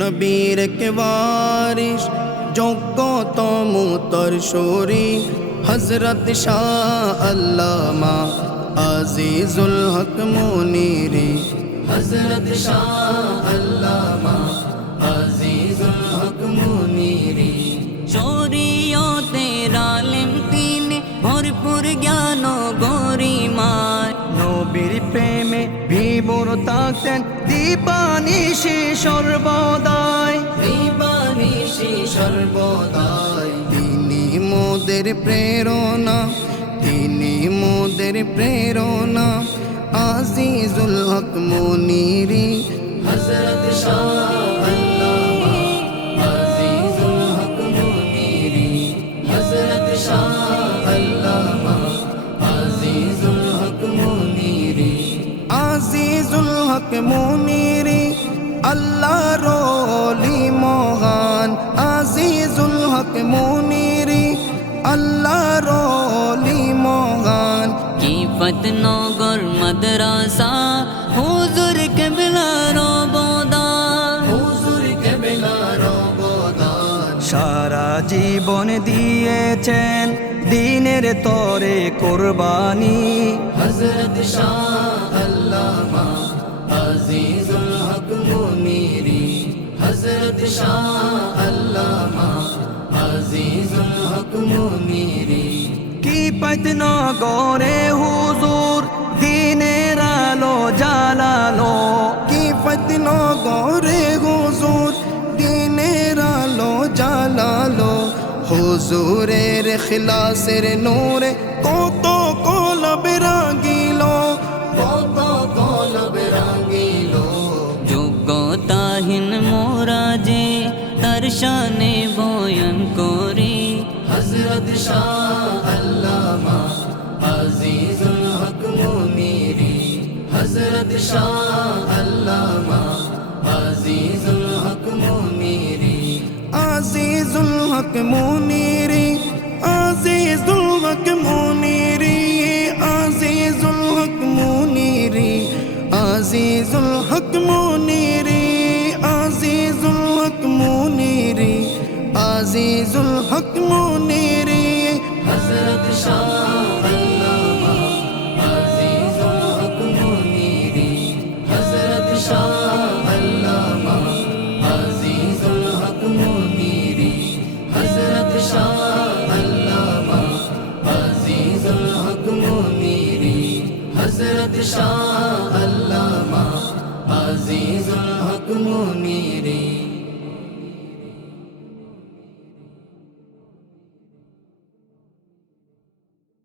নবীর কেবারিশ যোগ্যতম তর শরী হজরত শাহ আল্লামা আজিজুল হক মুনিরি। হজরত শাহ আল্লামা থাকতেন সর্বদায় দীপানি দীপানিশি সর্বদায় তিনি মোদের প্রেরণা তিনি মোদের প্রেরণা। আজিজুল হক মুনিরি। হজরত শাহ হক মুনিরি আল্লাহ রলি মহান আজিজুল হক মুনিরি আল্লাহ রলি মহান। কিফত নগর মাদ্রাসা হুজুর কেবলার অবদান হুজুর কেবলার অবদান সারা জীবন দিয়েছেন দিনের তরে কোরবানি। হজরত শাহ عزیز الحق منیری حضرت شاہ علامہ عزیز الحق منیری کی پتنا گورے حضور، دین رالو جالالو کی پتنا گورے حضور، دین رالو جالالو حضور رخلا سر نور، کو تو যোগ্যতাহীন মোরা যে তার শানে বয়ান করি হজরত শাহ আল্লামা আজিজুল হক মুনিরি হজরত শাহ আল্লামা আজিজুল হক মুনিরি আজিজুল হক মুনিরি আজিজুল হক মুনিরি আজিজুল হক মুনিরি আজিজুল হক মুনিরি عزيز الحكم نيري حضرت شاه عزيز الحكم منيري حضرت عزيز الحكم